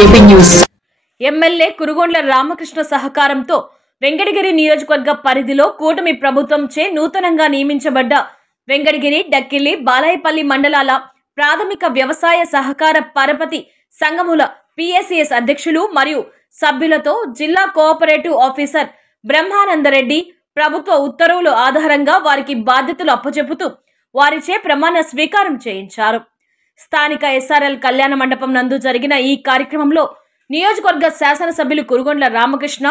JP news. MLA Kurugondla Ramakrishna సహకారంతో వెంకటగిరి నియోజకవర్గ పరిధిలో కూటమి ప్రభుత్వంచే నూతనంగా నియమించబడ్డ వెంకటగిరి, డక్కిలి, బాలాయపల్లి మండలాల ప్రాథమిక వ్యవసాయ సహకార పరపతి సంఘముల పిఎస్సిఎస్ అధ్యక్షులు మరియు సభ్యులతో జిల్లా కోఆపరేటివ్ ఆఫీసర్ బ్రహ్మానందరెడ్డి ప్రభుత్వ ఉత్తర్వుల ఆధారంగా వారికి బాధ్యతలు అప్పచెపుతూ వారిచే ప్రమాణ స్వీకారం చేయించారు. స్థానిక ఎస్ఆర్ఎల్ కళ్యాణ మండపం నందు జరిగిన ఈ కార్యక్రమంలో నియోజకవర్గ శాసనసభ్యులు Kurugondla Ramakrishna,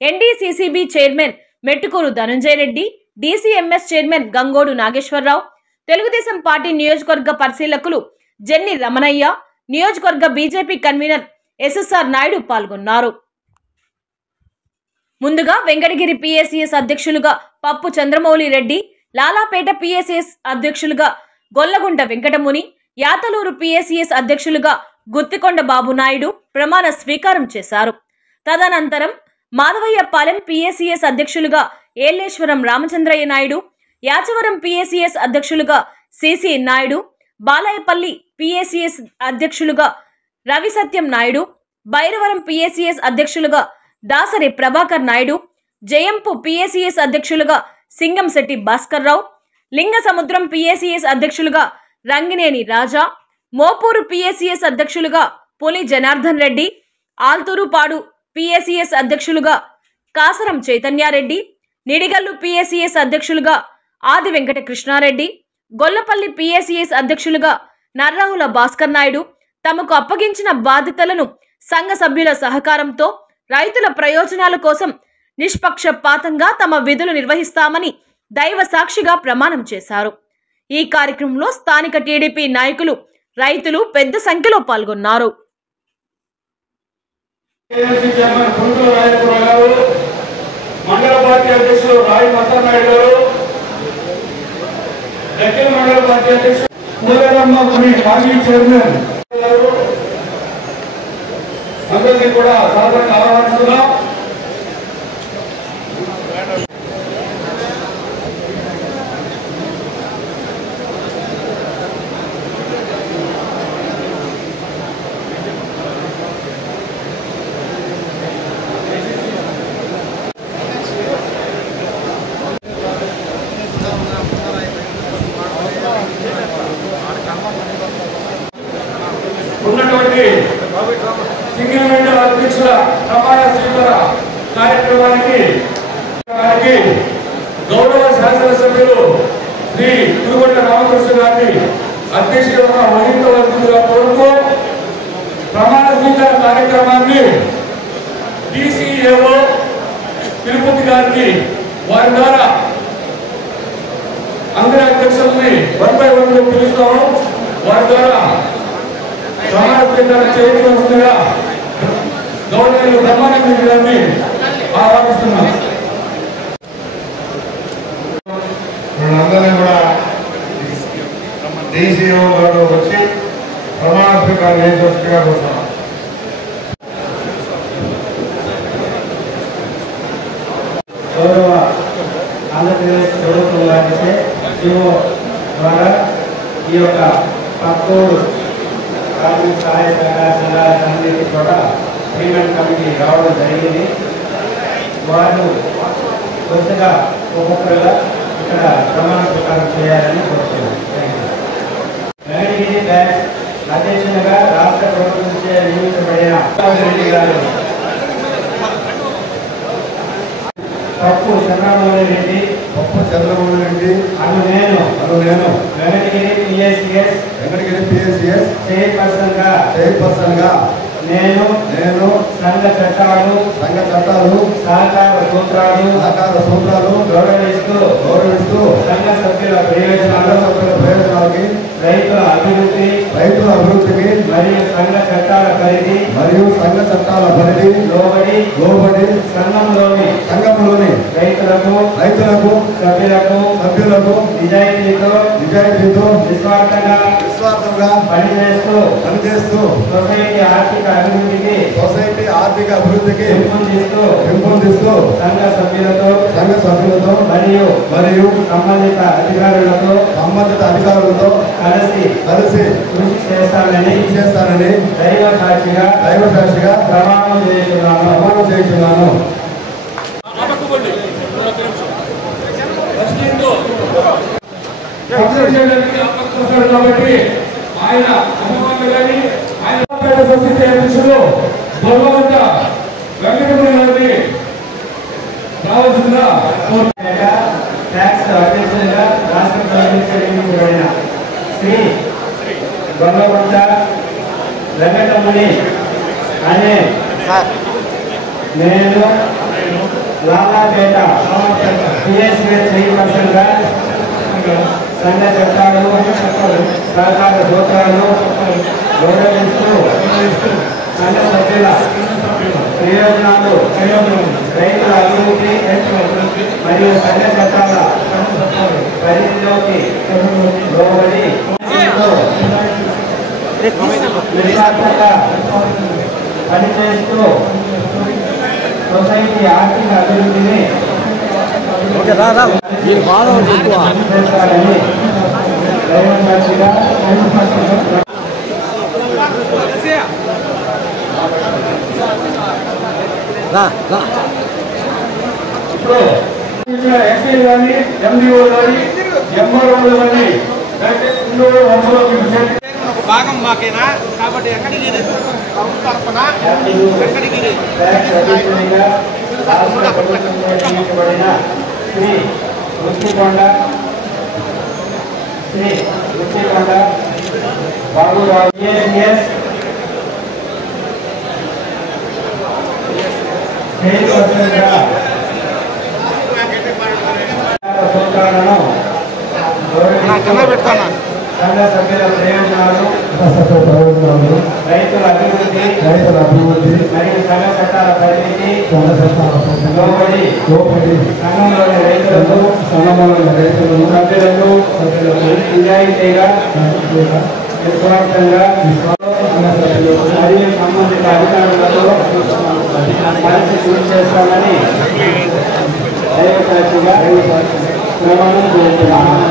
NDCCB chairman Mettukuru Dhananjaya Reddy, DCMS chairman Gangodu Nageswara Rao, Telugu Desam party నియోజకవర్గ పరిశీలకులు జెన్ని రమణయ్య, నియోజకవర్గ బీజేపీ కన్వీనర్ ఎస్ఎస్ఆర్ నాయుడు పాల్గొన్నారు. ముందుగా వెంకటగిరి పిఎస్సిఎస్ అధ్యక్షులుగా పప్పు చంద్రమౌళి రెడ్డి, లాలాపేట పిఎస్సిఎస్ అధ్యక్షులుగా గొల్లగుంట వెంకటముని, యాతలూరు పిఎస్సిఎస్ అధ్యక్షులుగా గుత్తికొండ బాబు నాయుడు ప్రమాణ స్వీకారం చేశారు. తదనంతరం మాధవయ్యపాలెం పిఎస్సిఎస్ అధ్యక్షులుగా ఏలేశ్వరం రామచంద్రయ్య నాయుడు, యాచవరం పిఎస్సిఎస్ అధ్యక్షులుగా సిసి నాయుడు, బాలాయపల్లి పిఎస్సిఎస్ అధ్యక్షులుగా రవి సత్యం నాయుడు, బైరవరం పిఎస్సిఎస్ అధ్యక్షులుగా దాసరి ప్రభాకర్ నాయుడు, జయంపు పిఎస్సిఎస్ అధ్యక్షులుగా సింగంశెట్టి భాస్కర్ రావు, లింగసముద్రం పిఎస్సిఎస్ అధ్యక్షులుగా రంగినేని రాజా, మోపూరు పిఎస్సిఎస్ అధ్యక్షులుగా పులి జనార్దన్ రెడ్డి, ఆల్తూరుపాడు పిఎస్సిఎస్ అధ్యక్షులుగా కాసరం చైతన్యారెడ్డి, నిడిగల్లు పిఎస్సిఎస్ అధ్యక్షులుగా ఆది వెంకట కృష్ణారెడ్డి, గొల్లపల్లి పిఎస్సిఎస్ అధ్యక్షులుగా నర్రావుల భాస్కర్ నాయుడు తమకు అప్పగించిన బాధ్యతలను సంఘ సభ్యుల సహకారంతో రైతుల ప్రయోజనాల కోసం నిష్పక్షపాతంగా తమ విధులు నిర్వహిస్తామని దైవ సాక్షిగా ప్రమాణం చేశారు. ఈ కార్యక్రమంలో స్థానిక టీడీపీ నాయకులు, రైతులు పెద్ద సంఖ్యలో పాల్గొన్నారు. మండల పార్టీ అధ్యక్షులు రాయి మస్తాన్ నాయుడు గారు, దక్షిణ మండల పార్టీ అధ్యక్షులు మాజీ చైర్మన్ అందరికీ కూడా సాధారణ ఆహ్వానిస్తున్నాం. ఉన్నటువంటి సింగిల్ విండో అధ్యక్షుల ప్రమాణ స్వీకార కార్యక్రమానికి గౌరవ శాసనసభ్యులు శ్రీ కురుగొండ్ల రామకృష్ణ గారిని అధ్యక్షులుగా వహించవలసిందిగా కోరుతూ ప్రమాణ స్వీకార కార్యక్రమాన్ని డీసీఏఓ తిరుపతి గారిని వారి ద్వారా అందరి అధ్యక్షుల్ని 1 by 1 పిలుస్తాము. వారి ద్వారా ప్రమాణ స్వీకారం చేయవలసిందిగా గవర్నర్ బ్రహ్మానంద గారిని ఆహ్వానిస్తున్నాం. మనందరం కూడా డీసీఓ గారు వచ్చి ప్రమాణ స్వీకారం చేసేట్టుగా కోరుతున్నాం. గౌరవ ఆంధ్రప్రదేశ్ ప్రభుత్వం వారిచే జీవో ద్వారా ఈ యొక్క పక్కూరు కార్మిక సహాయ సహకార సంఘాలన్నింటినీ కూడా పేమెంట్ కమిటీ రావడం జరిగింది. వారు కొద్దిగా ఒక్కొక్కరుగా ఇక్కడ ప్రమాణ స్వీకారం చేయాలని కోరుతున్నాను. వెంకటగిరి బ్యాంక్ అధ్యక్షునిగా రాష్ట్ర ప్రభుత్వం చే నియమించబడిన రెడ్డి గారు, పప్పు చంద్రమౌళి రెడ్డి అను నేను వెంకటగిరి పిఎస్సిఎస్ చైర్పర్సన్ గా నేను సంఘ చట్టాలు సహకార సూత్రాలు గౌరవిస్తూ సంఘ సభ్యుల ప్రయోజనాలకి రైతుల అభివృద్ధికి మరియు సంఘ చట్టాల పరిధి లోబడి సంఘంలోని రైతులకు సభ్యులకు నిజాయితీతో నిస్వార్థంగా పనిచేస్తూ సొసైటీ ఆర్థిక అభివృద్ధికి పెంపొందిస్తూ సంఘ సభ్యులతో మరియు సంబంధిత అధికారులతో కలిసి కృషి చేస్తానని దైవ సాక్షిగా దైవ సాక్షిగా ప్రమాణం చేస్తున్నాను. కాబట్టి ఆయన అభిమానులు కానీ ఆయన సొసైటీ అధ్యక్షులు గొల్లవంట వెంకటరమణ గారిని రావాల్సిందిగా ట్యాక్స్ అధ్యక్షులుగా రాష్ట్ర ప్రభుత్వం నియమించబడిన శ్రీ గొల్లవంట వెంకటరమణి అనే నేను లాలాపేట పిఎస్పీ చైర్పర్సన్గా సంఘ చట్టాలు సహకార సూత్రాలు గౌరవిస్తూ సంఘ సభ్యుల ప్రయోజనాలు రైతుల అభివృద్ధి మరియు సంఘ చట్టాల పరిధిలోకి లోబడి నిస్వార్థంగా పనిచేస్తూ సొసైటీ ఆర్థిక అభివృద్ధిని చేస్తారని దైవసాక్షిగా ఇప్పుడు ఎస్ఐ కానీ ఎండిఓ కానీ ఎంఆర్ఓ కానీ భాగం మాకేనా కాబట్టి ఎక్కడికి తరఫున ఎక్కడికి శ్రీ రుచికొండ బాబురావు సూత్రాలను సంఘ సభ్యుల ప్రయోజనాలు రైతుల అభివృద్ధి మరియు సంఘ చట్టాల పరిధికి లోబడి సంఘంలోని రైతులకు సభ్యులకు నిజాయితీగా నిస్వార్థంగా మరియు సంబంధిత అధికారులతో కలిసి కృషి చేస్తామని దైవసాక్షిగా ప్రమాణం చేస్తున్నాను.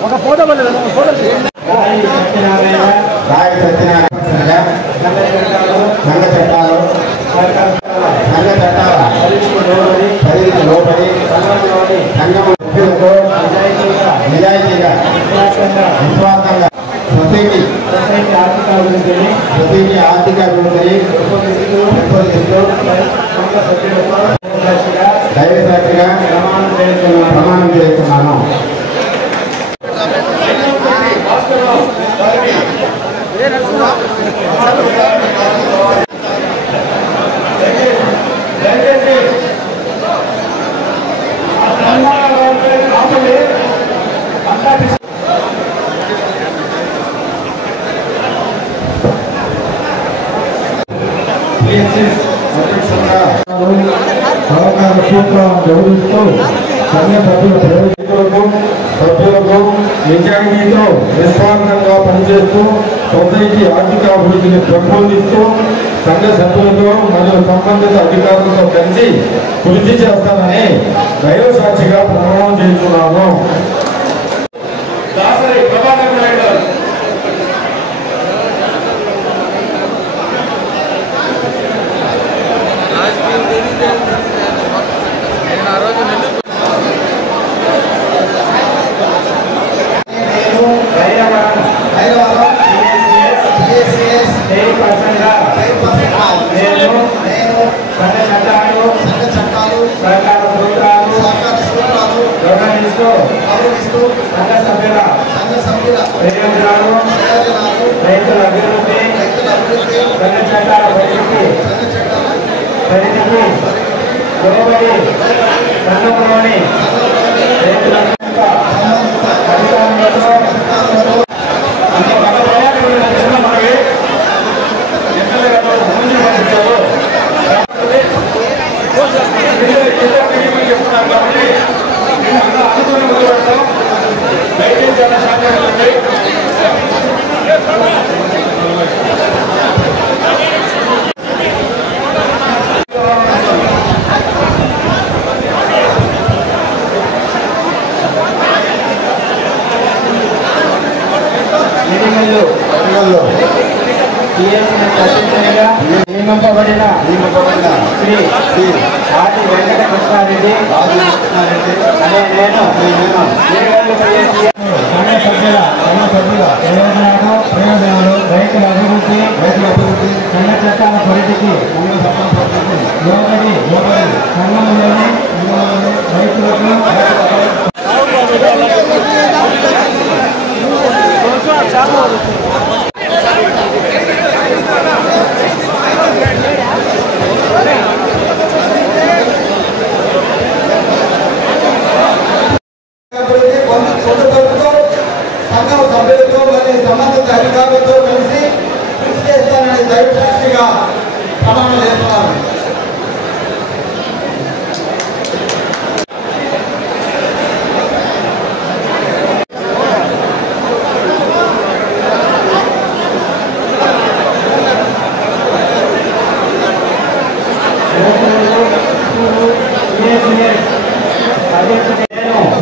ఒక ఫోటో రాయి సత్యనారాయణ సంఘ చట్టాలు పరిధికి లోబడి సంఘం సభ్యులతో నిజాయితీగా నిస్వార్థంగా సొసైటీ ఆర్థిక అభివృద్ధిని దైవసాక్షిగా ప్రమాణం చేస్తున్నాను. సహకార సూత్రాలను గౌరవిస్తూ సంఘ సభ్యులకు నిజాయితీతో నిస్వార్థంగా పనిచేస్తూ సొసైటీ ఆర్థిక అభివృద్ధిని పెంపొందిస్తూ సంఘ సభ్యులతో మరియు సంబంధిత అధికారులతో కలిసి కృషి చేస్తానని దైవ సాక్షిగా ప్రమాణం చేస్తున్నాను. రైతుల అభివృద్ధి సంఘ చట్టాల పరిధికి లోబడి సంఘంలోని రైతుల నియమింపబడిన శ్రీ ఆది వెంకట కృష్ణారెడ్డి అనే నేను ప్రయోజనాలు రైతుల అభివృద్ధి సంఘ చట్టాల పరిధికి లోబడి సంఘంలోని రైతులకు సంఘం సభ్యులతో మరియు సంబంధిత అధికారులతో కలిసి కృషి చేస్తానని దైవసాక్షిగా ప్రమాణం చేస్తున్నాను.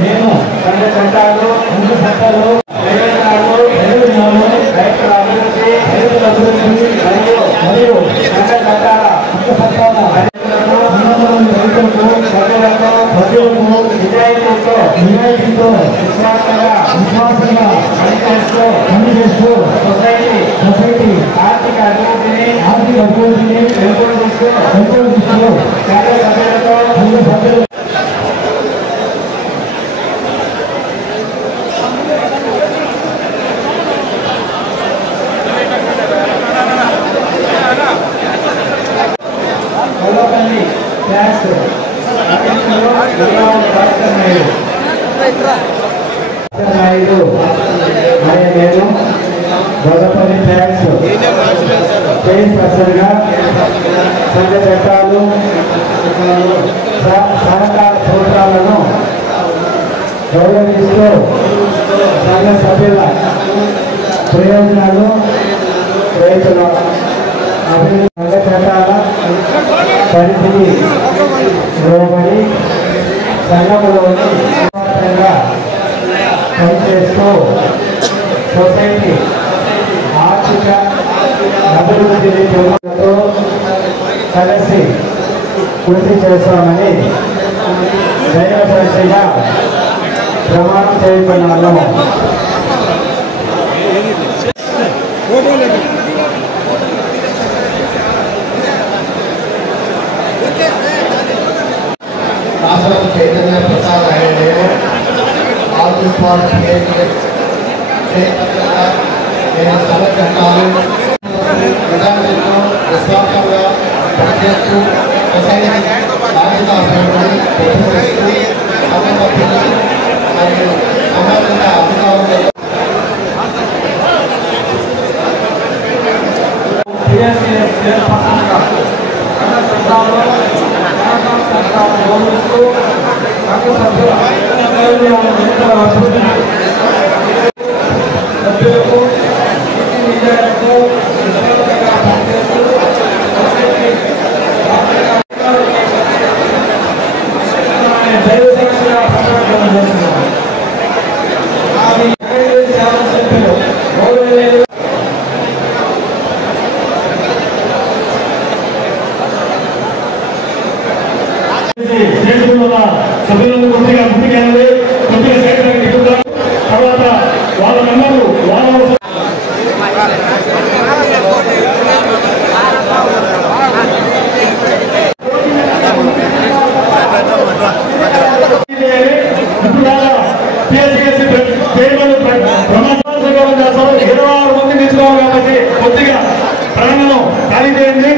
నేను సంఘ చట్టాలు ముందు చట్టాలు రైతుల అభివృద్ధి మరియు సంఘ చట్టాల ముందు చట్టాల నిజాయితీతో విశ్వాసంగా పనిచేస్తూ సొసైటీ ఆర్థిక అభివృద్ధిని పెంపొందిస్తూ సంఘ సభ్యులతో ముందు సభ్యులు నేను గొల్లపల్లి ట్యాక్స్ చైర్పర్సన్గా సంఘ చట్టాలు సహకార సూత్రాలను గౌరవిస్తూ సంఘ సభ్యుల ప్రయోజనాలు రైతుల అభివృద్ధి సంఘ చట్టాల పరిధికి లోబడి సంఘంలోని పనిచేస్తూ సొసైటీ ఆర్థిక అభివృద్ధిని కలిసి కృషి చేస్తామని దైవ సాక్షిగా ప్రమాణం చేయబడినాను. రాష్ట్రం చైతన్య ప్రసాద్ అనే నేను నేను సంఘ చట్టాలు విధానంలో విశ్వాసంగా పనిచేస్తూ సొసైటీ ఆర్థిక అభివృద్ధిని ప్రోత్సహిస్తూ సంబంధ మరియు సంబంధిత అధికారులతో సభ్యులను కొద్దిగా ముందుకెళ్ళాలి, కొద్దిగా సేకరణ తర్వాత వాళ్ళ మెంబర్లు వాళ్ళ ప్రమాణం చేస్తారు. 26 మంది నిలుచుకోవాలి కాబట్టి కొద్దిగా ప్రాణం ఖాళీ చేయండి.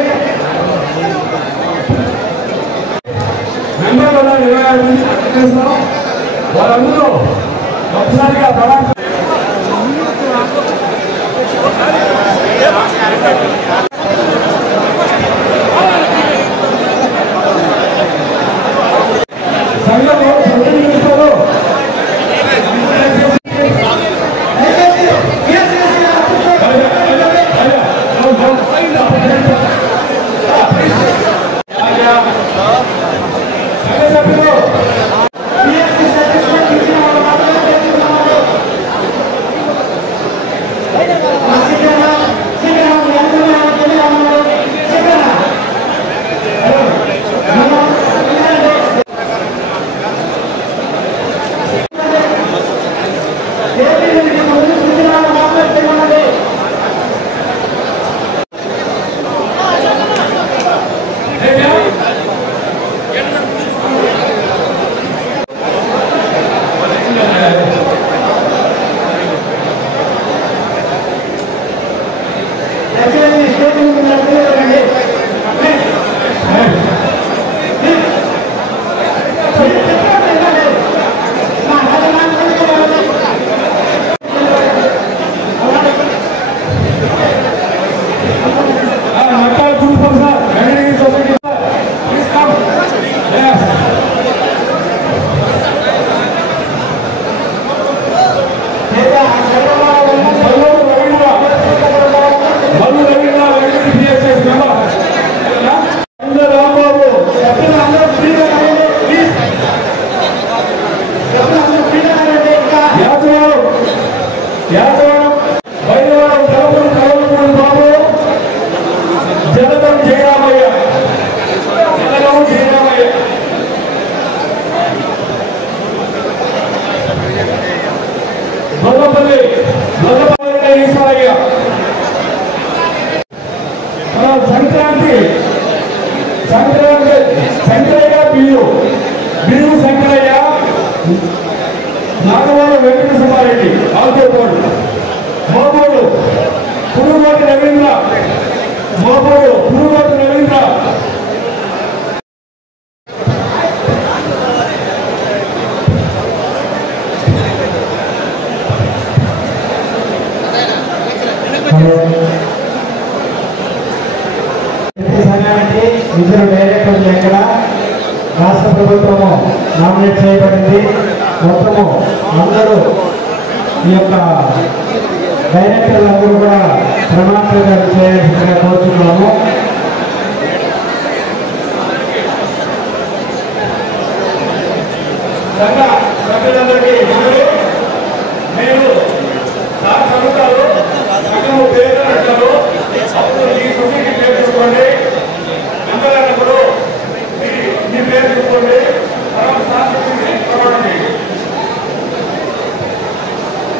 మెంబర్లు 26 మంది చేస్తాం. వాళ్ళందరూ ఒకసారిగా ప్రమాణం సంఘంలో సభ్యులు Gracias. సంక్రాంతి శంకరయ్య బియ్యు శంకరయ్య నాగవాడ వెంకట సుబ్బారెడ్డి ఆల్తోపోడు మోబోడు పురుగోటి రవీంద్ర ఇద్దరు డైరెక్టర్లు ఎక్కడ రాష్ట్ర ప్రభుత్వము నామినేట్ చేయబడింది. మొత్తము అందరూ ఈ యొక్క డైరెక్టర్లందరూ కూడా ప్రమాణ స్వీకారం చేయాల్సిందిగా కోరుతున్నాము. సంఘ సభ్యులందరికీ మీరు సార్ చదువుతారు సంఘము పేరు అంటారు. అప్పుడు ఈ సొసైటీ పేరు చూసుకోండి. అందరూ మీ పేరు చూసుకోండి.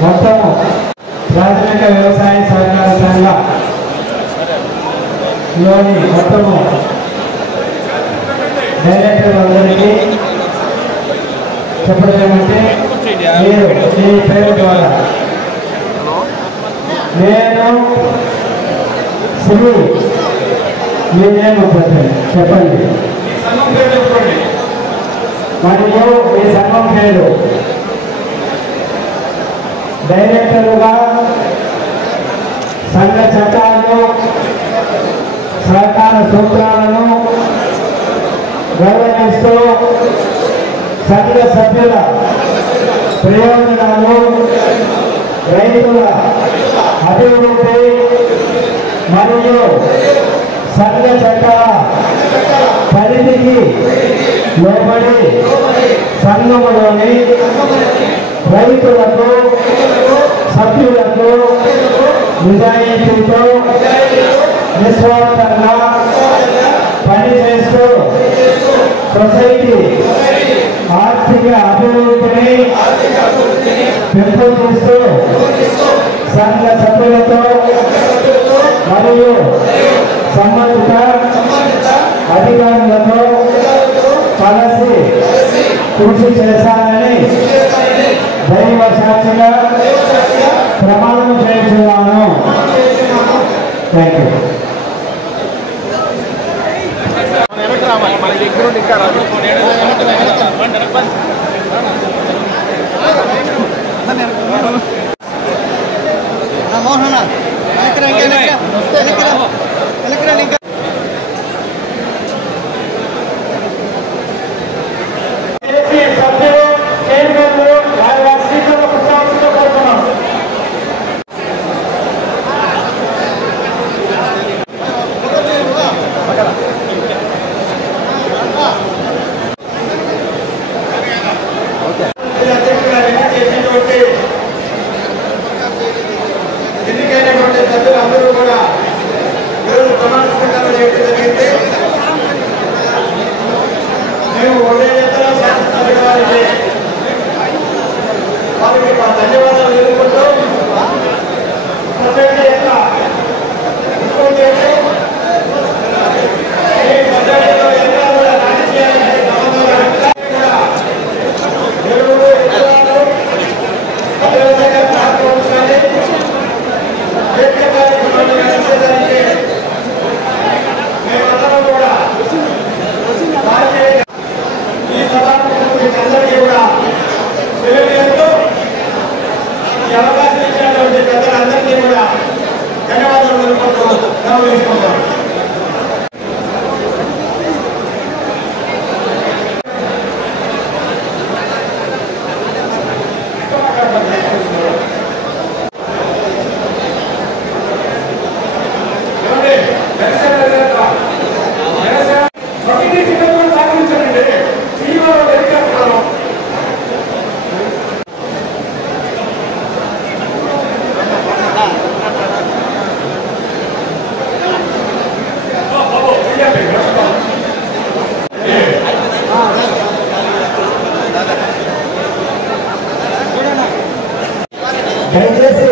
మొత్తము ప్రాథమిక వ్యవసాయ సహకార సంఘంలోని మొత్తము డైరెక్టర్లందరికీ చెప్పడం ఏమంటే మీరు మీ పేరు ద్వారా నేను శ్రీ మీ నేమ్ చెప్పండి మరియు మీ సంఘం పేరు డైరెక్టర్లుగా సంఘ చట్టాలను సహకార సూత్రాలను గౌరవిస్తూ సంఘ సభ్యుల ప్రయోజనాలు రైతుల అభివృద్ధి మరియు సంఘ చట్టాల పరిధికి లోబడి సంఘములోని రైతులకు సభ్యులకు నిజాయితీతో నిస్వార్థంగా పనిచేస్తూ సొసైటీ ఆర్థిక అభివృద్ధిని పెంపొందిస్తూ సంఘ సభ్యులతో మరియు సంబంధిత అధికారులతో కలిసి కృషి చేశానని దైవ సాక్షిగా ప్రమాణం చేస్తున్నాను. Thank you. మన దగ్గర ఇంకా రాదు. మోహన ఎన్నికైనటువంటి సభ్యులందరూ కూడా ఈరోజు ప్రమాణ స్వీకారం చేయడం జరిగింది. మేము ఒకే ఎత్తున శాసనసభ్యుల వారికి ధన్యవాదాలు తెలుపుకుంటూ సొసైటీ యొక్క ఈ సొసైటీలో ఎన్నో కూడా రాజకీయాలకి సంబంధం కూడా ఎరువులు ఇతరాలు అదేవిధంగా ట్రాన్స్పోర్ట్స్ కానీ మేమందరం కూడా ఈ సభాముఖులందరికీ కూడా తెలియజేస్తూ ఈ అవకాశం ఇచ్చినటువంటి పెద్దలందరికీ కూడా ధన్యవాదాలు తెలుపుతూ గౌరవిస్తున్నాం. దయచేసి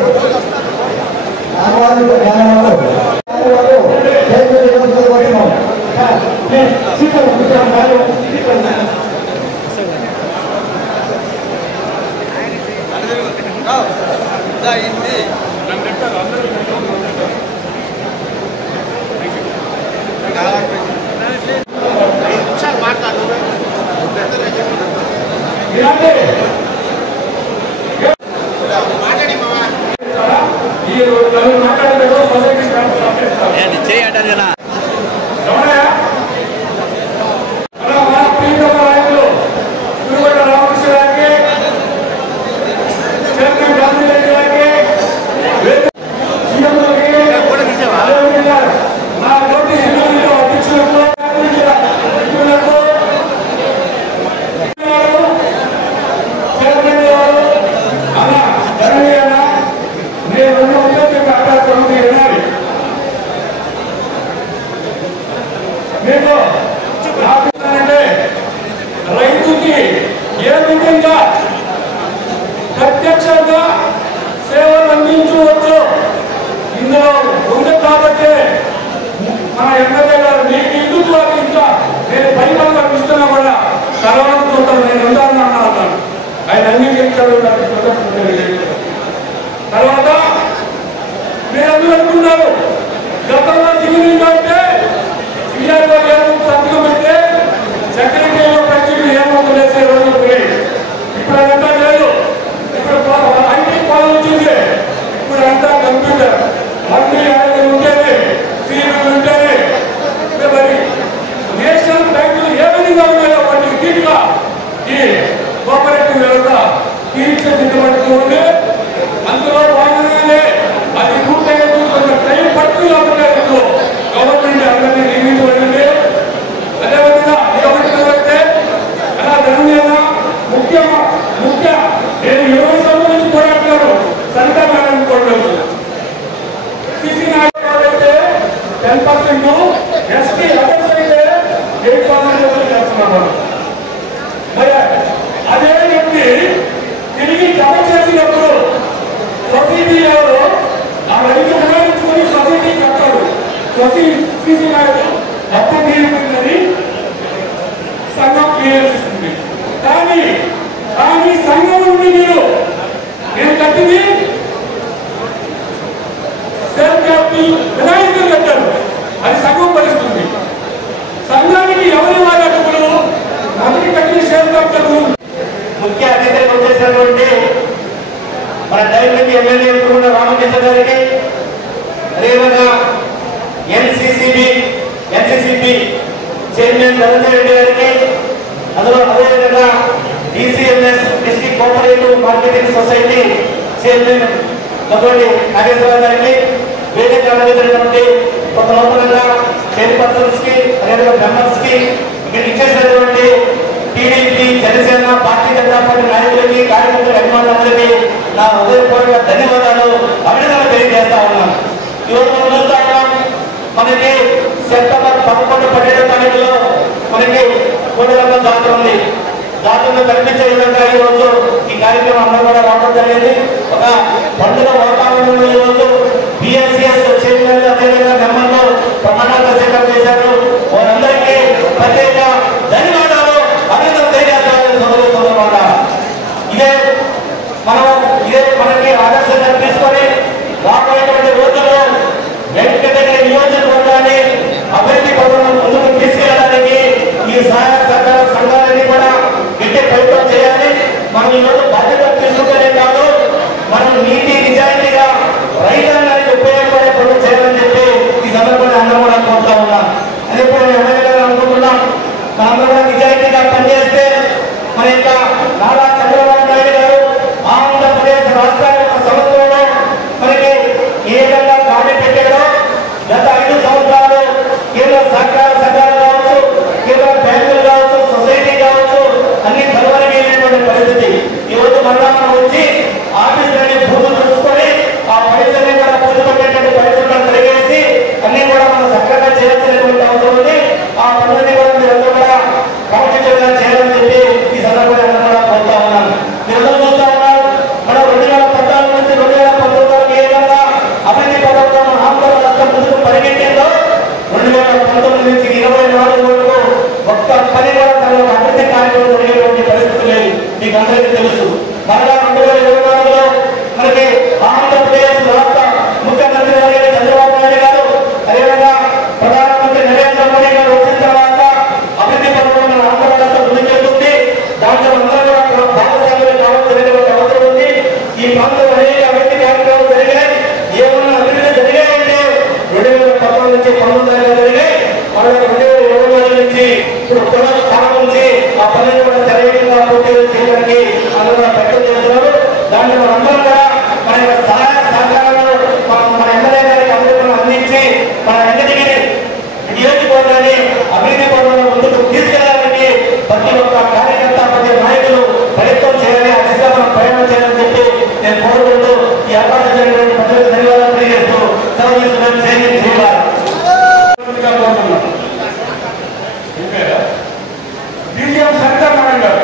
ఉన్నారు. గతంలో సింగిల్ అంటే ఇండియాలో ఏమో సంతకం పెడితే సెక్రటరీలో ప్రజలు ఏమో వేసే రోజులు పోయి ఇప్పుడు అదంతా లేదు. ఇప్పుడు ఐటీ కాలం వచ్చింది. ఇప్పుడు అంతా కంప్యూటర్ అన్ని ఆయన ఉంటేనే సీరియల్ ఉంటేనే మరి నేషనల్ బ్యాంకులు ఏ విధంగా ఉన్నాయో వాటికి దీటుగా ఈ కోఆపరేటివ్ వ్యవస్థ తీర్చిదిద్దబడుతూ ఉంటే అందులో భాగంగానే అది పూర్తయ్యేందుకు కొంత టైం పడుతుంది. కాబట్టి గవర్నమెంట్ అందరినీ నియమించబడింది. అదేవిధంగా నియమించబడితే అలా ధనంగా ముఖ్య నేను 20 సంవత్సరాల నుంచి పోరాడుతున్నాను. సంతానం అనుకోవడం సిసి నాయకులైతే 10%, ఎస్టీ అదర్స్ అయితే 8% చేస్తున్నాము. మరి అదే వ్యక్తి తిరిగి జమ చేసినప్పుడు సొసైటీ ఎవరు ఆ రైతు ఉపయోగించుకొని సొసైటీ కట్టాడు. సొసైటీ నాయకులు అప్పు తీరుతుందని సంఘం క్లియర్ చేస్తుంది. కానీ సంఘం నుండి నేను కట్టింది సెల్ఫ్ క్యాపిటల్ వినాయకులు కట్టారు. అది సంఘం భరిస్తుంది. సంఘానికి ఎవరి వారి అడుగులు మొదటి కట్టిన సెల్ఫ్ క్యాపిటల్ ముఖ్య అతిథులు వచ్చేసినటువంటి మన దైవకి ఎమ్మెల్యే కూడా రామకృష్ణ గారికి, అదేవిధంగా ఎన్సిసిపి చైర్మన్ నరేంద్ర రెడ్డి గారికి, అందులో అదేవిధంగా DCMS district cooperative marketing society chairman Gatoti Nageswararao గారికి, వేదిక అలంకరించినటువంటి కొత్త నూతనంగా చైర్పర్సన్స్ కి, అదేవిధంగా మెంబర్స్ కి, ఇక్కడ ఇచ్చేసినటువంటి టీడీపీ, జనసేన, భారతీయ జనతా పార్టీ నాయకులకి, కార్యకర్తల అభిమానులందరికీ నా హృదయపూర్వక ధన్యవాదాలు, అభినందనలు తెలియజేస్తా ఉన్నాను. ఈరోజు మనం చూస్తా ఉన్నాం, మనకి సెప్టెంబర్ 11, 12 తారీఖులో మనకి కోడిరమ్మ జాతర ఉంది. జాతరలో కనిపించే విధంగా ఈ రోజు ఈ కార్యక్రమం అందరూ కూడా రావడం జరిగింది. ఒక పండుగ వాతావరణంలో ఈ రోజు బిఎస్సిఎస్ చైర్మన్ అదేవిధంగా మెంబర్లు ప్రమాణాలు స్వీకారం చేశారు. వారందరికీ ప్రత్యేక ధన్యవాదాలు, అభినందనలు తెలియజేస్తారు. సోదరులారా, ఇదే మనకి ఆదర్శంగా తీసుకొని రాబోయేటువంటి రోజుల్లో వెంకటగిరి నియోజకవర్గాన్ని అభివృద్ధి పథకంలో ముందుకు తీసుకెళ్ళడానికి ఈ సహాయ సహకార సంఘాలన్నీ కూడా గట్టి ప్రయత్నం చేయాలి. మనం ఈరోజు బాధ్యత తీసుకుంటేనే కాదు, మనం నీతి నిజాయితీగా రైతాంగానికి ఉపయోగపడే పనులు చేయాలని చెప్పి ఈ సందర్భంగా అందరూ కూడా కోరుతా ఉన్నాం. అది ఇప్పుడు ఎమ్మెల్యే అనుకుంటున్నాం, మనందరూ కూడా నిజాయితీగా పనిచేస్తే మన యొక్క నారా చంద్రబాబు నాయుడు గారు ఆంధ్రప్రదేశ్ రాష్ట్ర సంస్థలో మనకి ఏ విధంగా గాడి పెట్టాడో గత 5 సంవత్సరాలు కేంద్ర సహకార సంఘాలు కావచ్చు, కేంద్ర బ్యాంకులు కావచ్చు, సొసైటీ కావచ్చు, అన్ని బలవరమైనటువంటి పరిస్థితి. ఈరోజు మళ్ళా మనం వచ్చి ఆఫీసులన్నీ పూజలు చూసుకొని ఆ పైసల్ని కూడా పూజ పెట్టేటువంటి పరిస్థితులను కలిగేసి అన్ని కూడా మనం చక్కగా చేయాల్సినటువంటి అవసరం ఉంది. ఆ పనులన్నీ కూడా మీరందరూ కూడా కాంపిటేటివ్గా చేయాలని చెప్పి ఈ సందర్భంగా కూడా కోరుతా ఉన్నాను. మీరందరూ చూస్తా ఉన్నారు, మనం 2014 నుంచి 2019 వరకు ఏ విధంగా అభివృద్ధి పథకం ఆంధ్ర రాష్ట్రం ముందుకు పరిగెట్టిందో 2019 నుంచి 24 వరకు ఒక్క పని కూడా తన అభివృద్ధి కార్యక్రమం జరిగేటువంటి పరిస్థితి లేదు. మీకు అందరికీ తెలుసు. మరలా 2024లో మనకి ఆంధ్రప్రదేశ్ రాష్ట్ర ముఖ్యమంత్రి గారు చంద్రబాబు నాయుడు గారు, అదేవిధంగా ప్రధానమంత్రి నరేంద్ర మోడీ గారు వచ్చిన తర్వాత అభివృద్ధి పథకం మన ఆంధ్ర రాష్ట్రం ముందుకెళ్తుంది. దాంట్లో అందరూ కూడా భాగస్వాములు కావాల్సినటువంటి అవసరం ఉంది. ఈ ప్రాంతంలో అనేక అభివృద్ధి కార్యక్రమాలు జరిగాయి. ఏమన్నా అభివృద్ధి జరిగాయంటే 2014 నుంచి 19 జరిగాయి. మళ్ళీ 2024 నుంచి ఇప్పుడు పునఃస్థానం నుంచి ఆ పనులు కూడా సరైనంగా పూర్తి చేయడానికి అందరూ ప్రయత్నం చేస్తున్నారు. దాంట్లో మనందరం కూడా మన యొక్క సహాయ సహకారాలు మన ఎమ్మెల్యే గారికి అందరూ అందించి మన వెంకటగిరి నియోజకవర్గాన్ని అభివృద్ధి పనులను ముందుకు తీసుకెళ్ళడానికి ప్రతి ఒక్క కార్యకర్త, ప్రతి నాయకులు ప్రయత్నం చేయాలి. ఆ దిశగా మనం ప్రయాణం చేయాలని చెప్పి నేను కోరుకుంటూ ఈ అవకాశం జరిగినటువంటి ప్రజలకు ధన్యవాదాలు తెలియజేస్తూ సెలవు తీసుకున్నాను. చేయాలి డిజిఎం సరితారాయణ గారు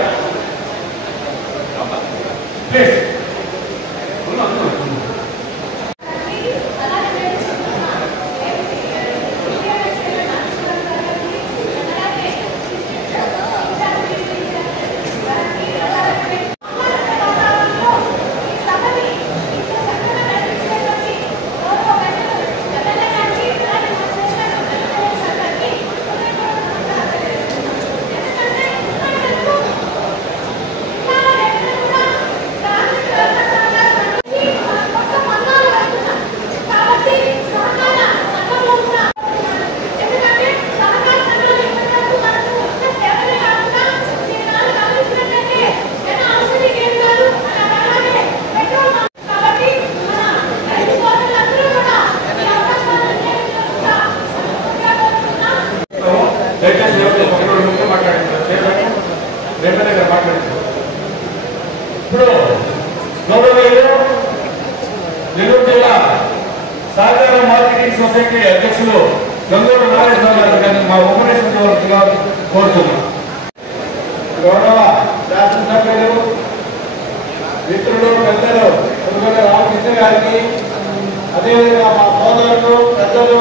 సొసైటీ అధ్యక్షులు గంగూరు నాగేశ్వరరావు గారిని మా ఉపన్యాసంగా కోరుతున్నాం. గౌరవ శాసనసభ్యులు మిత్రులు పెద్దలు కురుగొండ రామకృష్ణ గారికి, అదేవిధంగా మా సోదరులు పెద్దలు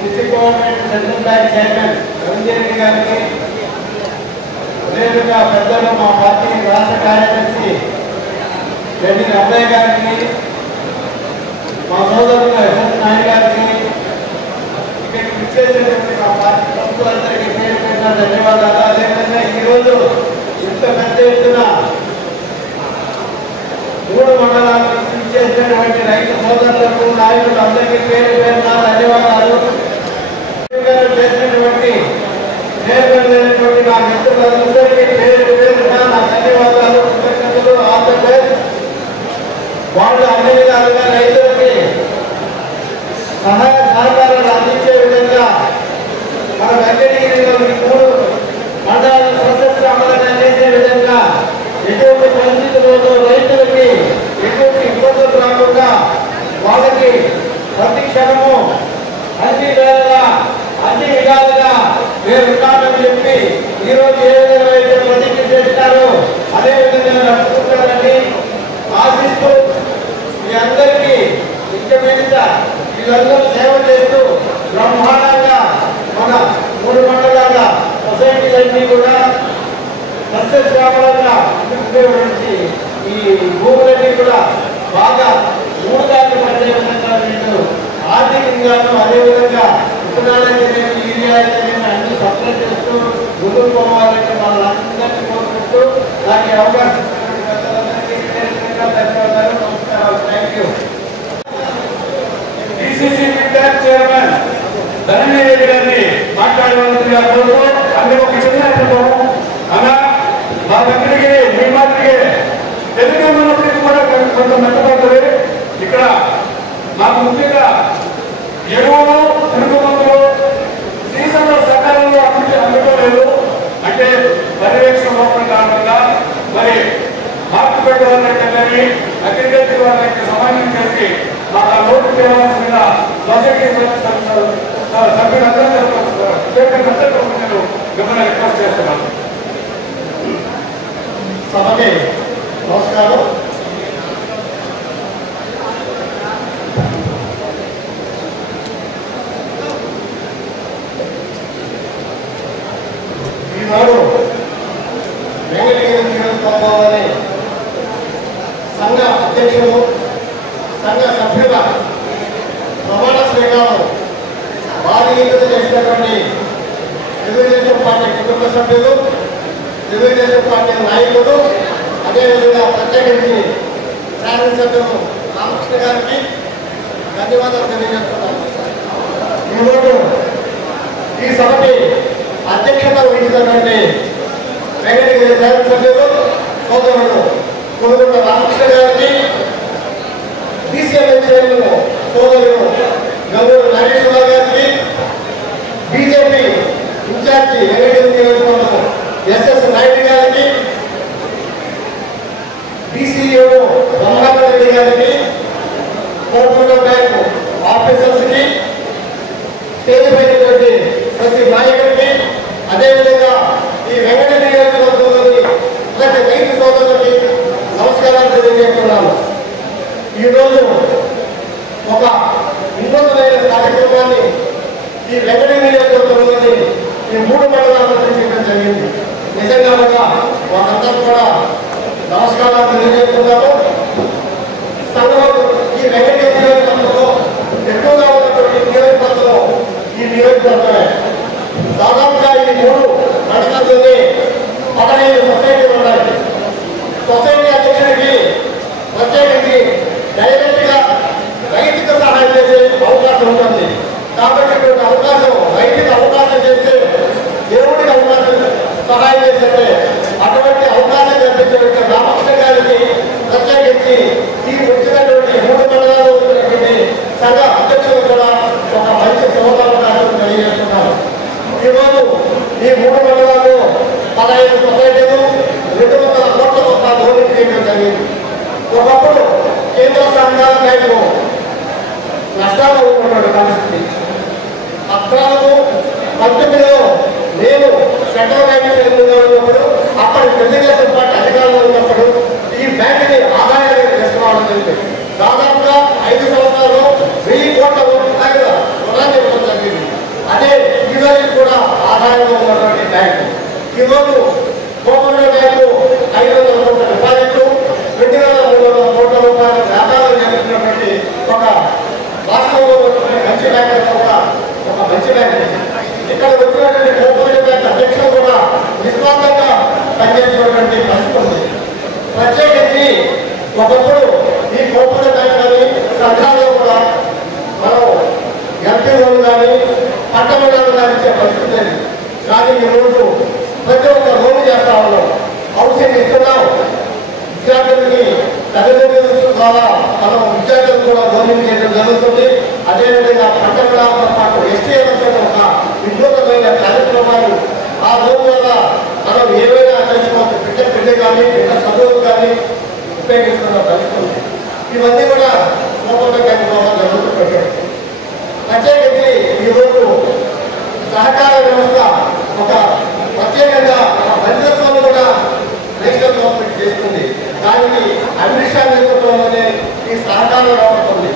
district government central bank chairman Ravindra Reddy గారికి, అదేవిధంగా పెద్దలు మా పార్టీ రాష్ట్ర కార్యదర్శి రెడ్డి అబ్బాయి గారికి, మా సోదరులు ఎస్ఎస్ నాయుడు గారికి, ఇక్కడికి విచ్చేసినటువంటి మా పార్టీ ప్రభుత్వాలందరికీ పేరు పేరున ధన్యవాదాలు. అదేవిధంగా ఈరోజు ఇంత పెద్ద ఎత్తున 3 మండలాలకు విచ్చేసినటువంటి రైతు సోదరులకు, నాయకులు అందరికీ పేరు పేరున ధన్యవాదాలు. చేసినటువంటి చేరుకున్నటువంటి నా మిత్రులందరికీ పేరు పేరున నా ధన్యవాదాలు, కృతజ్ఞతలు. ఆంధ్రప్రదేశ్ వాళ్ళు అన్ని విధాలుగా రైతులకి సహాయ సహకారాలు అందించే విధంగా మన వెంకటగిరిలో ఈ 3 మండలాలు సస్యశ్యామలంగా చేసే విధంగా ఎటువంటి పరిస్థితుల్లో రైతులకి ఎటువంటి ఇబ్బందులు రాకుండా వాళ్ళకి ప్రతి క్షణము అన్ని వేళలా అన్ని విధాలుగా మీరు ఉంటామని చెప్పి ఈరోజు ఏ విధంగా అయితే ప్రతిజ్ఞ చేస్తారో అదే విధంగా నడుచుకుంటారని ఆశిస్తూ మీ అందరికీ ముఖ్యమైన వీళ్ళందరూ సేవ చేస్తూ బ్రహ్మాండంగా మన 3 మండలాల సొసైటీలన్నీ కూడా సస్యశ్యామలంగా ఉపయోగించి ఈ భూములన్నీ కూడా బాగా మూడుదాన్ని పడే విధంగా వీళ్ళు ఆర్థికంగాను అదేవిధంగా విత్తనాలైతే యూరియా అయితే అన్ని సప్లై చేస్తూ ముందుకు పోవాలని వాళ్ళందరినీ కోరుకుంటూ నాకు అవకాశం ధన్యవాదాలు, నమస్కారాలు. Thank you. DCC feedback chairman Dhananjaya Reddy గారిని మాట్లాడవలసిందిగా కోరుతూ అందులో ఒక చిన్న అలా మా దగ్గరికి మీ మాదిరిగే తెలుగు ఉన్నప్పటికీ కూడా కొంత మెత్తపడుతుంది. ఇక్కడ మాకు ముఖ్యంగా ఎరువులు, పురుగు మందులు సీజన్లో సకాలంలో అందుకోలేదు. అంటే పర్యవేక్షణ లోపం కారణంగా మరి మార్కెట్ వాళ్ళకి కానీ అగ్రికల్చర్ వాళ్ళకి సమానం చేసి మాకు ఆ లోటు తేవాల్సిన సొసైటీ సభ్యులందరూ నేను మిమ్మల్ని రిక్వెస్ట్ చేస్తున్నాను. సభకి నమస్కారం. ఈనాడు వెంకటగిరి నియోజకవర్గంలోని సంఘ అధ్యక్షులు, సంఘ సభ్యుల ప్రమాణ స్వీకారం బాధ్యత చేసినటువంటి తెలుగుదేశం పార్టీ కుటుంబ సభ్యులు, తెలుగుదేశం పార్టీ నాయకులు, అదేవిధంగా ప్రత్యేకించి శాసనసభ్యులు రామకృష్ణ గారికి ధన్యవాదాలు తెలియజేస్తున్నాను. ఈరోజు ఈ సభకి అధ్యక్షత వహించినటువంటి వెంకటగిరి శాసనసభ్యులు సోదరుడు కొనుగోళ్ళ రామకృష్ణ గారికి, బీసీఎంఐ చైర్మన్ సోదరుడు గంగూరు నాగేశ్వరరావు గారికి, బీజేపీ ఇన్ఛార్జి వెంకటగిరి నియోజకవర్గం ఎస్ఎస్ నాయుడు గారికి, బీసీఓ బ్రహ్మారెడ్డి గారికి, కోర్టుల బ్యాంకు ఆఫీసర్స్కి, స్టేజ్ పైనటువంటి ప్రతి నాయకుడికి, అదేవిధంగా ఈ వెంకటగిరి నియోజకవర్గంలోని ప్రతి రైతు సోదరులకి నమస్కారాలు తెలియజేస్తున్నాను. ఈరోజు ఒక ఉన్నతమైన కార్యక్రమాన్ని ఈ వెంకటగిరి నియోజకవర్గంలోని ఈ 3 మండలాలను చేయడం జరిగింది. నిజంగా కూడా వాళ్ళందరూ కూడా నమస్కారాలు తెలియజేస్తున్నాము. సంఘంలో ఈ వెంకటగిరి నియోజకవర్గంలో ఎక్కువగా ఉన్నటువంటి నియోజకవర్గంలో ఈ నియోజకవర్గమే. దాదాపుగా ఈ 3 మండలాల్లోనే 15 సొసైటీలు ఉన్నాయి. సొసైటీ అధ్యక్షుడికి ప్రత్యేకించి డైరెక్ట్గా రైతుకు సహాయం చేసే అవకాశం ఉంటుంది. కాబట్టి ఇటువంటి అవకాశం రైతుకి అవకాశం చేస్తే దేవుడికి అవకాశం సహాయం చేస్తే అటువంటి అవకాశం కల్పించే రామకృష్ణ గారికి ప్రత్యేకించి ఈ వచ్చినటువంటి 3 మండలాలు ఉన్నటువంటి సంఘ అధ్యక్షులు కూడా ఒక మంచి శుభాకాంక్షలు తెలియజేస్తున్నారు. ఈరోజు ఈ 3 మండలాలు 15 సొసైటీలు 200 కోట్ల రూపాయలు లోన్ చేయడం జరిగింది. ఒకప్పుడు కేంద్ర సంఘాల బ్యాంకు నష్టాలు ఉన్నటువంటి పరిస్థితి. 2019లో నేను సెంట్రల్ బ్యాంక్ చైర్మన్గా ఉన్నప్పుడు అప్పటి తెలుగుదేశం పార్టీ అధికారంలో ఉన్నప్పుడు ఈ బ్యాంకుని ఆదాయాన్ని తీసుకోవడం జరిగింది. దాదాపుగా 5 సంవత్సరాల్లో 1000 కోట్ల రుణాన్ని ఇవ్వడం జరిగింది. అదే ఈరోజు కూడా ఆదాయంలో ఉన్నటువంటి బ్యాంకు. ఈరోజు కోఆపరేటివ్ బ్యాంకు 500 కోట్ల డిపాజిట్లు, 2300 కోట్ల రూపాయల వ్యాపారం చేస్తున్నటువంటి ఒక రాష్ట్రంలో ఉన్నటువంటి మంచి బ్యాంకు కూడా ఒక మంచి బ్యాంకు. ఇక్కడ వచ్చినటువంటి కోఆపరేటివ్ బ్యాంక్ అధ్యక్షులు కూడా నిస్వార్థంగా పనిచేసినటువంటి పరిస్థితి ఉంది. ప్రత్యేకించి ఒకప్పుడు ఈ కోఆపరేటివ్ బ్యాంక్ కానీ సంఘాల్లో కూడా మనం ఎంపీఓలు కానీ పట్టణాలు కానీ ఇచ్చే పరిస్థితి లేదు. కానీ ఈరోజు ప్రతి ఒక్క లోన్ చేస్తా ఉన్నాం, హౌసింగ్ ఇస్తున్నాం. విద్యార్థులకి తల్లిదండ్రుల ద్వారా మనం విద్యార్థులు కూడా లోన్ చేయడం జరుగుతుంది. అదేవిధంగా పట్టణాలతో పాటు ఎస్టీఎల్తో ఒక వినూతమైన కార్యక్రమాలు ఆ లోన్ వల్ల మనం ఏవైనా చేసుకోవచ్చు. బిడ్డ కానీ బిడ్డ చదువులు కానీ ఉపయోగిస్తున్న పరిస్థితి. ఇవన్నీ కూడా కోఆపరేటివ్ బ్యాంక్ ద్వారా జరుగుతుంటాయి. ప్రత్యేకించి ఈరోజు సహకార వ్యవస్థ ఒక ప్రత్యేకంగా మంత్రిత్వాన్ని కూడా నేషనల్ గవర్నమెంట్ చేస్తుంది. దానికి అమిత్ షా నేతృత్వంలోనే ఈ సహకార వ్యవస్థ ఉంది.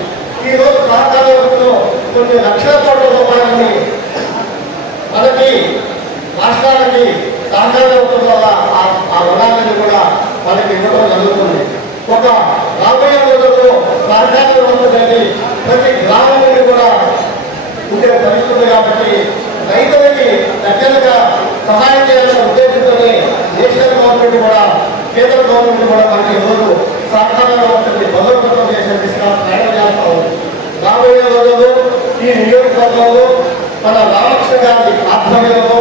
ఈరోజు సహకార వ్యవస్థలో కొన్ని లక్షల కోట్ల రూపాయలని మనకి రాష్ట్రాలకి సహకార వ్యవస్థ ద్వారా ఆ రుణాలను కూడా మనకి ఇవ్వడం జరుగుతుంది. ఒక రాబోయే రోజుల్లో సహకార వ్యవస్థ అనేది ప్రతి గ్రామం నుండి కూడా ఉండే పరిస్థితి. కాబట్టి రైతులకి దగ్గరగా సహాయం చేయాలనే ఉద్దేశంతోనే నేషనల్ గవర్నమెంట్ కూడా కేంద్ర గవర్నమెంట్ కూడా మనకి ఈరోజు సహకార వ్యవస్థని బలోపేతం చేసే దిశగా ప్రయాణం చేస్తా ఉంది. రాబోయే రోజుల్లో ఈ నియోజకవర్గంలో మన రామకృష్ణ గారి ఆధ్వర్యంలో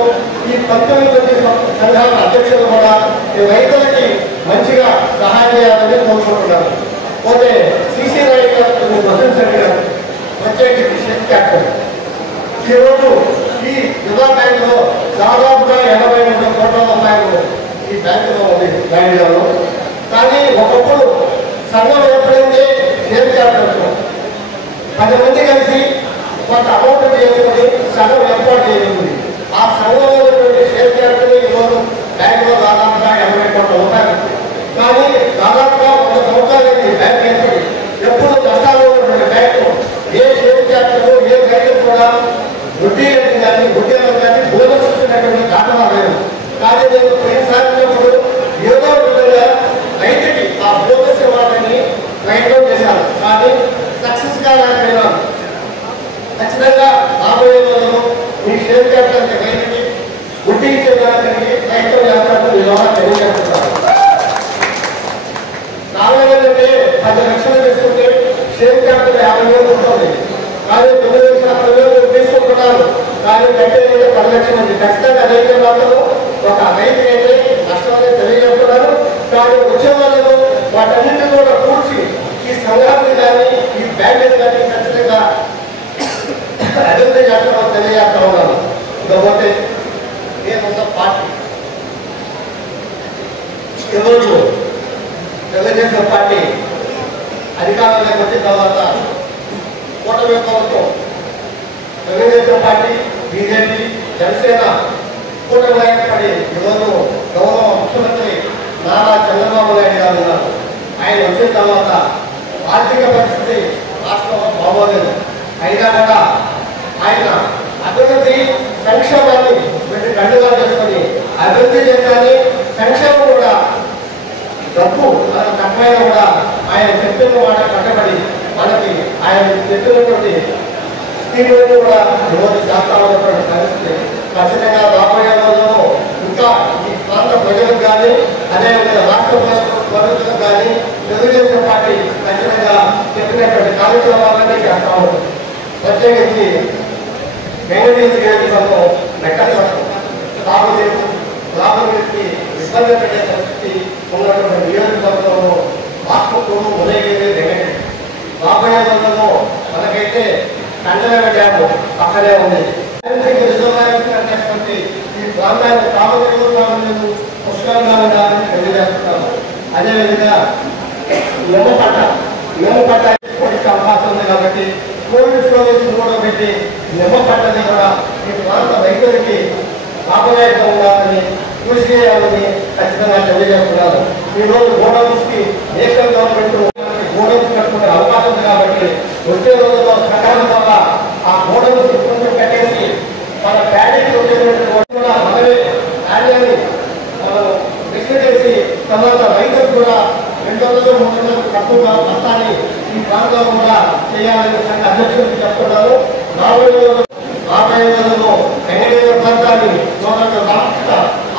ఈ 19 సంఘాల అధ్యక్షులు కూడా ఈ రైతులకి మంచిగా సహాయం చేయాలని కోరుకుంటున్నారు. పోతే సిసి రైతులు గారు ప్రత్యేకించి శక్తి క్యాపిటల్ ఈరోజు ఈ యువ బ్యాంకులో దాదాపుగా 83 కోట్ల రూపాయలు ఈ బ్యాంకులో ఉంది బ్యాంకులలో. కానీ ఒకప్పుడు సంఘం ఏర్పడింది షేర్ క్యాపిటల్తో 10 మంది కలిసి కొంత అమౌంట్ చేసుకుని సంఘం ఏర్పాటు చేసింది. ఆ సంఘంలో ఉన్నటువంటి షేర్ క్యాపిటల్ ఈరోజు బ్యాంకులో దాదాపుగా 80 కోట్ల రూపాయలు. కానీ దాదాపుగా 100 సంవత్సరాలకి బ్యాంక్ ఏర్పడి ఎప్పుడు నష్టాలు ఉన్నటువంటి బ్యాంకు ఏ షేర్ క్యాపిటల్ ఏ రైతు కూడా వడ్డీ కానీ బోనస్ ఇచ్చినటువంటి దాఖలా లేదు. కానీ నేను కొన్నిసార్లు ఏదో విధంగా రైతుకి ఆ బోనస్ ఇవ్వాలని ప్రయత్నం చేశాను. కానీ సక్సెస్ కాలేకపోయినా ఖచ్చితంగా రాబోయే రోజుల్లో ఈ షేర్ క్యాపిటల్ రైతుకి వడ్డీ ఇచ్చేదానికి ప్రయత్నం చేస్తాను. విలువ తెలియజేస్తున్నాను. 4,000 10 లక్షలు తీసుకుంటే షేర్ క్యాపిటల్ 50,000 ఉంటుంది. కానీ 9,50,000 తీసుకుంటున్నారు. కానీ కట్టేది 10 లక్షలు ఉంది. ఖచ్చితంగా రైతు మాత్రం ఒక రైతు అయితే నష్టాన్ని తెలియజేస్తున్నారు. కానీ వచ్చే వాళ్ళు వాటన్నింటినీ కూడా కూర్చి ఈ సంఘాన్ని కానీ ఈ బ్యాంకుని కానీ ఖచ్చితంగా అభివృద్ధి చేస్తామని తెలియజేస్తా ఉన్నారు. ఇకపోతే నేనున్న పార్టీ ఈరోజు తెలుగుదేశం పార్టీ అధికారంలోకి వచ్చిన తర్వాత కూటమి ప్రభుత్వం తెలుగుదేశం పార్టీ బీజేపీ జనసేన కూటమి ఏర్పడి ఈరోజు గౌరవ ముఖ్యమంత్రి నారా చంద్రబాబు నాయుడు గారు ఉన్నారు. ఆయన వచ్చిన తర్వాత ఆర్థిక పరిస్థితి రాష్ట్రంలో బాగోలేదు. అయినా కూడా ఆయన అభివృద్ధి సంక్షేమాన్ని వీటి కండుగా చేసుకొని అభివృద్ధి చేయాలని సంక్షేమం కూడా డబ్బు తక్కువైనా కూడా ఆయన చెప్పిన మాట కట్టబడి మనకి ఆయన చెప్పినటువంటి స్కీములను కూడా ఈరోజు చేస్తా ఉన్నటువంటి పరిస్థితి. ఖచ్చితంగా రాబోయే రోజుల్లో ఇంకా ఈ ప్రాంత ప్రజలకు కానీ అదేవిధంగా రాష్ట్ర ప్రభుత్వం కానీ తెలుగుదేశం పార్టీ ఖచ్చితంగా చెప్పినటువంటి కార్యక్రమాలన్నీ చేస్తా ఉంటుంది. ప్రత్యేకించి వెంకటగిరి నియోజకవర్గం మెట్టకష్టం తాగునీటికి ఇబ్బంది పడే పరిస్థితి ఉన్నటువంటి నియోజకవర్గంలో ఆత్మకూరు ఉదయగిరి వెంకటగిరి రాబోయే రోజుల్లో మనకైతే కండల డ్యాము పక్కనే ఉంది. ఈ ప్రాంతాన్ని తాగునీరు పుష్కలంగా ఉండాలని తెలియజేస్తున్నాము. అదేవిధంగా నిమ్మ పట్ట అవకాశం ఉంది. కాబట్టి కోల్డ్ స్టోరేజ్ కూడా పెట్టి నిమ్మ పంటని కూడా ఈ ప్రాంత రైతులకి లాభదాయకంగా ఉండాలని కృషి చేయాలని ఖచ్చితంగా తెలియజేస్తున్నారు. ఈరోజు గోడౌన్స్కి నేషనల్ గవర్నమెంట్ గోడౌన్స్ కట్టుకునే అవకాశం ఉంది కాబట్టి వచ్చే రోజుల్లో సకాలం వల్ల ఆ గోడౌన్స్ కొంచెం కట్టేసి మన ప్యాడీకి వచ్చేటువంటి మనమే ప్యాడీని మనం మిక్స్ చేసి తర్వాత రైతులకు కూడా 200-300 తక్కువగా నష్టాన్ని ఈ ప్రాంతంలో కూడా చేయాలని సంఘ అధ్యక్షుడికి చెప్తున్నారు. రాబోయే రోజుల్లో వెంకటేశ్వర ప్రాంతాన్ని రాష్ట్ర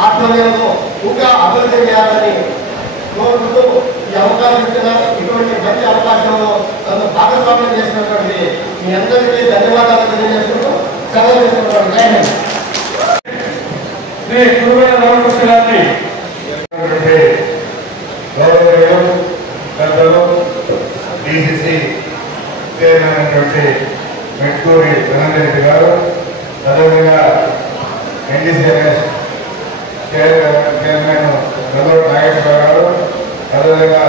ఆధ్వర్యంలో ఇంకా అభివృద్ధి చేయాలని కోరుకుంటూ ఈ అవకాశం ఇచ్చిన ఇటువంటి మంచి అవకాశంలో తను భాగస్వామ్యం చేసినటువంటి మీ అందరికీ ధన్యవాదాలు తెలియజేసుకుంటూ సెలవు తీసుకుంటాను. జై హింద్. శ్రీ కురుగొండ రామకృష్ణ గారిని గౌరవనీయులు పెద్దలు డిసిసి చైర్మన్ అయినటువంటి మెట్కూరి ధనంజయ గారు, అదేవిధంగా ఎన్డీసీఎంఎస్ చైర్మన్ గొల్లూరు నాగేశ్వర గారు, అదేవిధంగా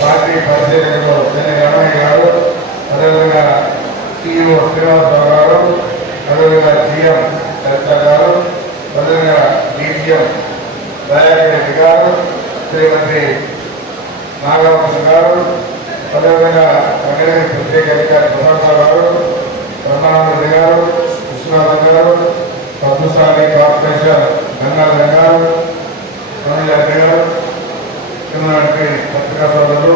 పార్టీ పరిశీలకులు చెన్నై రమణయ్య గారు, అదేవిధంగా సిఇఓ శ్రీనివాసరావు గారు, అదేవిధంగా జిఎం చరిత్ర గారు, అదేవిధంగా డిజిఎం దయాకరెడ్డి గారు, శ్రీమతి నాగరామకృష్ణ గారు, అదేవిధంగా వెంకటగిరి ప్రత్యేక అధికారి ప్రసాదరావు గారు, బ్రహ్మానందరెడ్డి గారు, విశ్వనాథన్ గారు, పద్మశాలి కార్పొరేషన్ గంగాధర్ గారు, రెడ్డి గారు, పత్రికా సోదరులు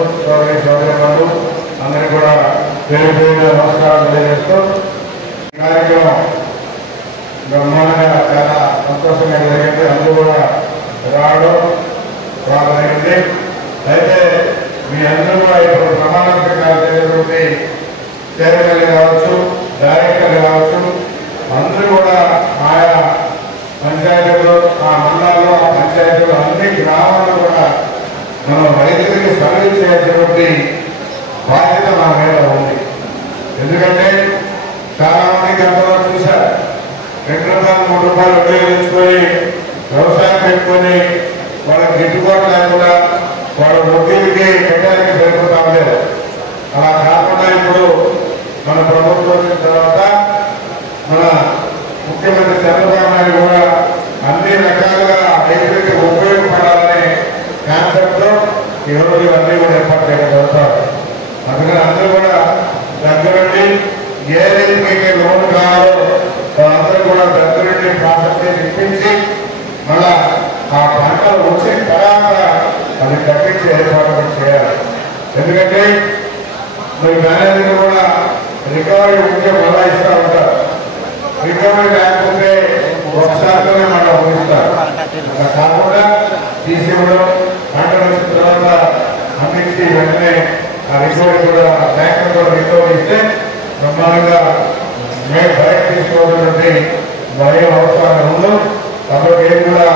సోదరులు అందరికీ కూడా పేరు పేరు నమస్కారాలు తెలియజేస్తూ ఈ కార్యక్రమం బ్రహ్మాండంగా చాలా సంతోషంగా జరిగింది. అందరూ కూడా రావడం బాగా జరిగింది. అయితే మీ అందరూ కూడా ఇప్పుడు ప్రమాణ స్వీకారం చేసేటువంటి చైర్మన్లు కావచ్చు, డైరెక్టర్లు కావచ్చు, అందరూ కూడా ఆయా పంచాయతీలు, ఆ మండలాల్లో, ఆ పంచాయతీలు అన్ని గ్రామాల్లో కూడా మనం రైతులకి సర్వీస్ చేసేటువంటి బాధ్యత మన మీద ఉంది. ఎందుకంటే చాలా మంది గతంలో చూశారు, 2 రూపాయలు 3 రూపాయలు ఉపయోగించుకొని వ్యవసాయం పెట్టుకొని వాళ్ళకి గిట్టుబాటు లేకుండా వాళ్ళ వడ్డీలకి కట్టడానికి సరిపోతా ఉండేది. అలా కాకుండా ఇప్పుడు మన ప్రభుత్వం వచ్చిన తర్వాత మన ముఖ్యమంత్రి చంద్రబాబు నాయుడు కూడా అన్ని రకాలుగా రైతులకి ఉపయోగపడాలనే కాన్సెప్ట్ లో ఈరోజు అన్ని కూడా ఏర్పాటు చేయడం జరుగుతారు. అందుకని అందరూ కూడా దగ్గరుండి ఏ రైతుకి లోన్ కావాలో అందరూ కూడా దగ్గరుండి ప్రాసెస్ చేసి ఇప్పించి మళ్ళా ఆ పంటలు వచ్చిన తర్వాత అది కట్టించి ఏర్పాటు కూడా చేయాలి. ఎందుకంటే మీ మేనేజర్ కూడా రికవరీ ఉంటే మళ్ళా ఇస్తూ ఉంటారు. రికవరీ లేకపోతే ఒకసారితోనే మళ్ళీ ఊహిస్తారు. అలా కాకుండా తీసివ్వడం, పంటలు వచ్చిన తర్వాత అందించి వెంటనే ఆ రికవరీ కూడా బ్యాంకులు కూడా రికవరీ ఇస్తే బ్రహ్మాండంగా మేము బయట తీసుకోవాల్సినటువంటి భయం అవసరం ఉందో. కాబట్టి ఏం కూడా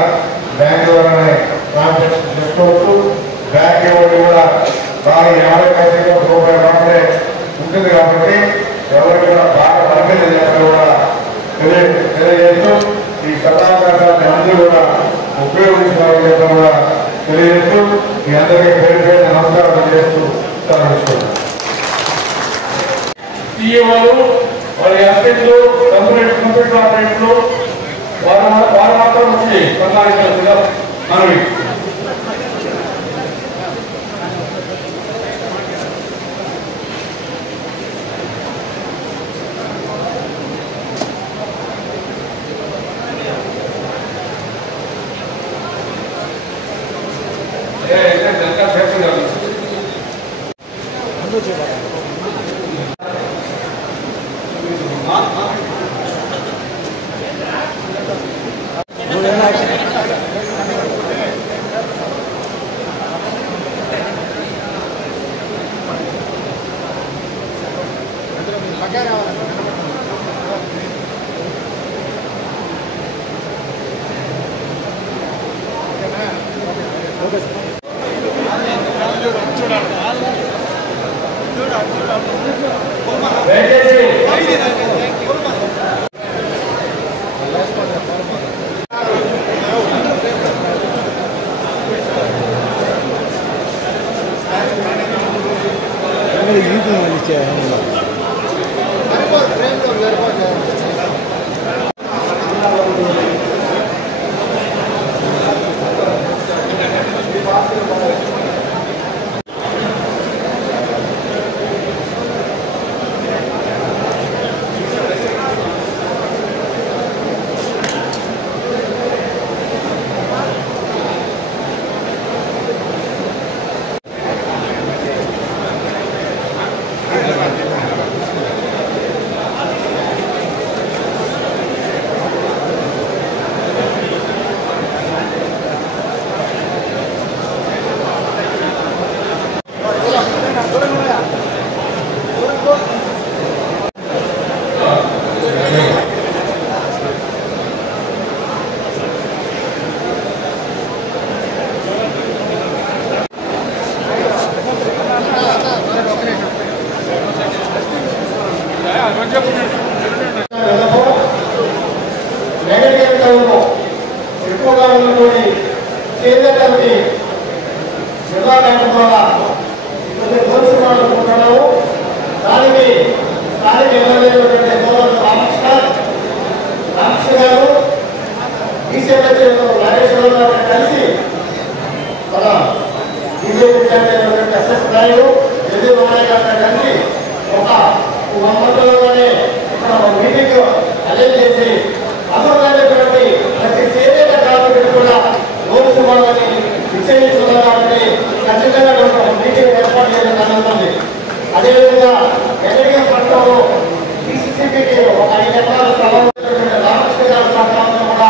బ్యాంకు ద్వారానే ట్రాన్సాక్షన్ చేసుకోవచ్చు. బ్యాంక్ ఇవ్వడం కూడా బాగా 50% రూపాయలు మాత్రమే ఉంటుంది. కాబట్టి ఎవరికి కూడా బాగా పరిమితి కూడా తెలియజేస్తూ ఈ సదావకాశాన్ని అందరూ కూడా ఉపయోగించాలని చెప్పడం కూడా తెలియజేస్తూ మీ అందరికీ పేరు పేరు నమస్కారం చేస్తూ సెలవుస్తున్నాను. సీఈఓలు, వాళ్ళ అసిస్టెంట్లు, కంప్యూటర్ ఆపరేటర్లు వారు మాత్రం వచ్చి సన్మానించాల్సిందిగా మనవి. దయచేసి ఎక్కువగా ఉన్నటువంటి చేతులకి జిల్లా బ్యాంకు ద్వారా కొన్ని కోరుకున్నాము. దానికి స్థానిక ఎమ్మెల్యే సోదరుడు రామకృష్ణ గారు బీసీఎల్ నాగేశ్వరరావు గారు కలిసి మన బీజేపీ చైర్మన్ ఎస్ఎస్ నాయుడు ఎల్లి రామయ్య గారు కలిసి ఒక 1 మంత్లోనే ఇక్కడ మీటింగ్ అరేంజ్ చేసి అమలైనటువంటి ప్రతి చేనేత కార్మికుడు కూడా నోటీసు వాళ్ళని నిశ్చయించుకున్నారు. కాబట్టి ఖచ్చితంగా మీటింగ్ ఏర్పాటు చేయడం జరుగుతుంది. అదేవిధంగా వెంకటగిరి పట్టణంలో బీసీసీపీకి ఒక 5 ఎకరాల స్థలం రామకృష్ణ గారి ప్రాంతంలో కూడా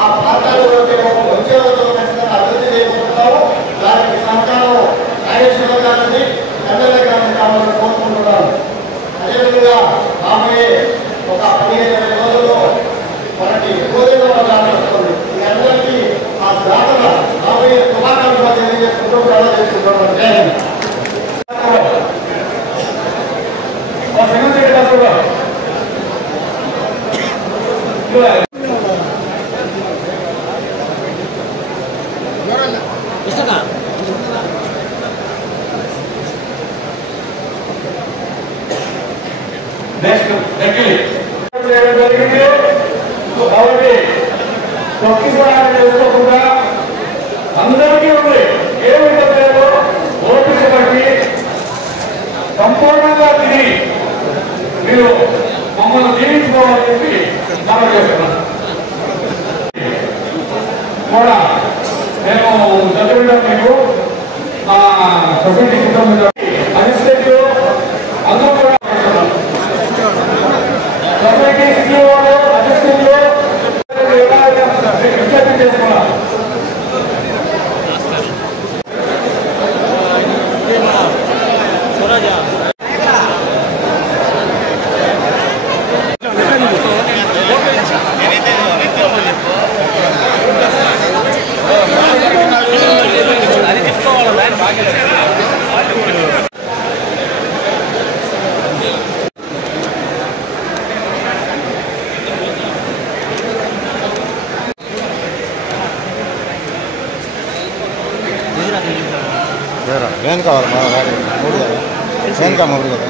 ఆ ప్రాంతాల్లో ఉద్యోగులతో ఖచ్చితంగా అభివృద్ధి చేసుకుంటాము. దానికి సహకారం నాగేశ్వరరావు గారిని ఎమ్మెల్యే గారిని కావాలని కోరుకుంటున్నాను. అదేవిధంగా రాబోయే ఒక 15-20 రోజుల్లో మనకి గోధుమ వస్తుంది. ఈ అందరికీ ఆ దాతల రాబోయే శుభాకాంక్షలు తెలియజేసుకుంటూ చాలా చేసుకుంటున్నాను. కాబట్టి తొక్కిసలాట చేసుకోకుండా అందరికీ ఉంది. ఏమి లేదో ఓపిక బట్టి సంపూర్ణంగా తిని మీరు మమ్మల్ని జీవించుకోవాలని చెప్పి మనం చేస్తున్నాం. కూడా నేను చదివిన మీకు మా సొసైటీ సిద్ధం అధిష్ఠితులు అందరూ కూడా సొసైటీ సీఈఓలు అధిష్ఠితులు విజ్ఞప్తి చేసుకున్నాం. వేన్ కావాలి మా గాడి 3 కదా వేన్ కా 3 కదా